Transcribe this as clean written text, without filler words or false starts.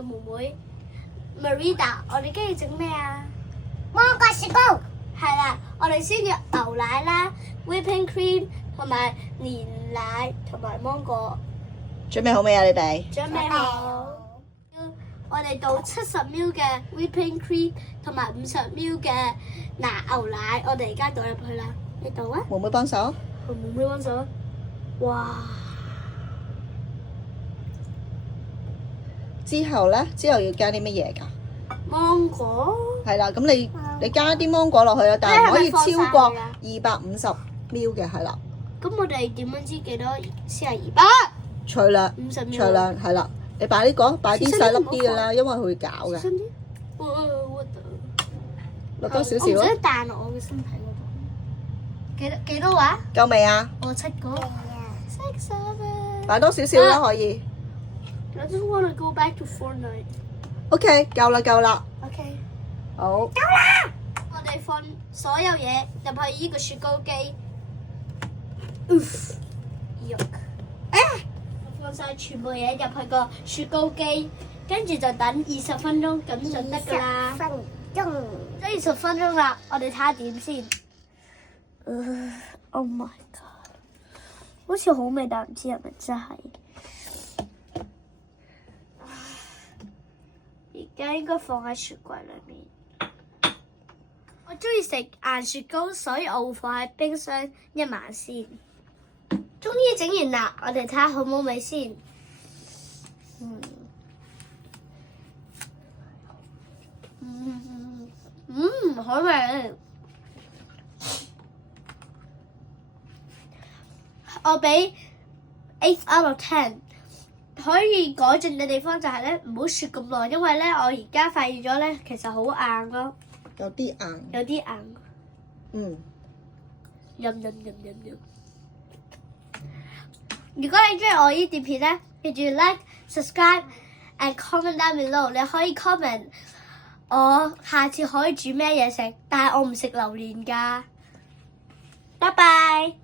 嘅妹妹 Marita，我哋跟住整咩啊？芒果雪糕。係啦，我哋先要牛奶啦、whipping cream 同埋煉奶同埋芒果。準備好未啊？你哋準備好。我哋倒70ml 嘅 whipping cream 同埋50ml 嘅牛奶，我哋而家倒入去啦。你倒啊？妹妹幫手。妹妹幫手。哇！之後咧，要加啲乜嘢㗎？芒果。係啦，咁你加啲芒果落去啊，但係唔可以超過250ml嘅，係啦。咁我哋點樣知幾多先係200？除量50ml。除量係啦，你擺啲細粒啲嘅啦，因為佢會攪嘅。落多少少我唔想彈落我嘅身體嗰度。幾多話？夠未啊？我7個。6、7。擺多少少啦，可以。I just want to go back to Fortnite. OK，夠啦。OK。好。夠啦！我哋放所有嘢入去呢個雪糕機。我放晒全部嘢入去個雪糕機，跟住就等20分鐘，咁就得㗎啦。20分鐘啦，我哋睇下點先。Oh my god！ 好似好味，但唔知係咪真係。而家應該放喺雪櫃裏面。我中意食硬雪糕，所以我會放喺冰箱一晚先。終於整完啦，我哋睇下好唔好味先。好味。我俾8 out of 10。可以改進嘅地方就係咧，唔好雪咁耐，因為咧我而家發現咗咧，其實好硬咯。有啲硬。有啲硬。如果你中意我呢段片咧，記住 like、subscribe and comment down below。你可以 comment 我下次可以煮咩嘢食，但係我唔食榴蓮㗎。拜拜。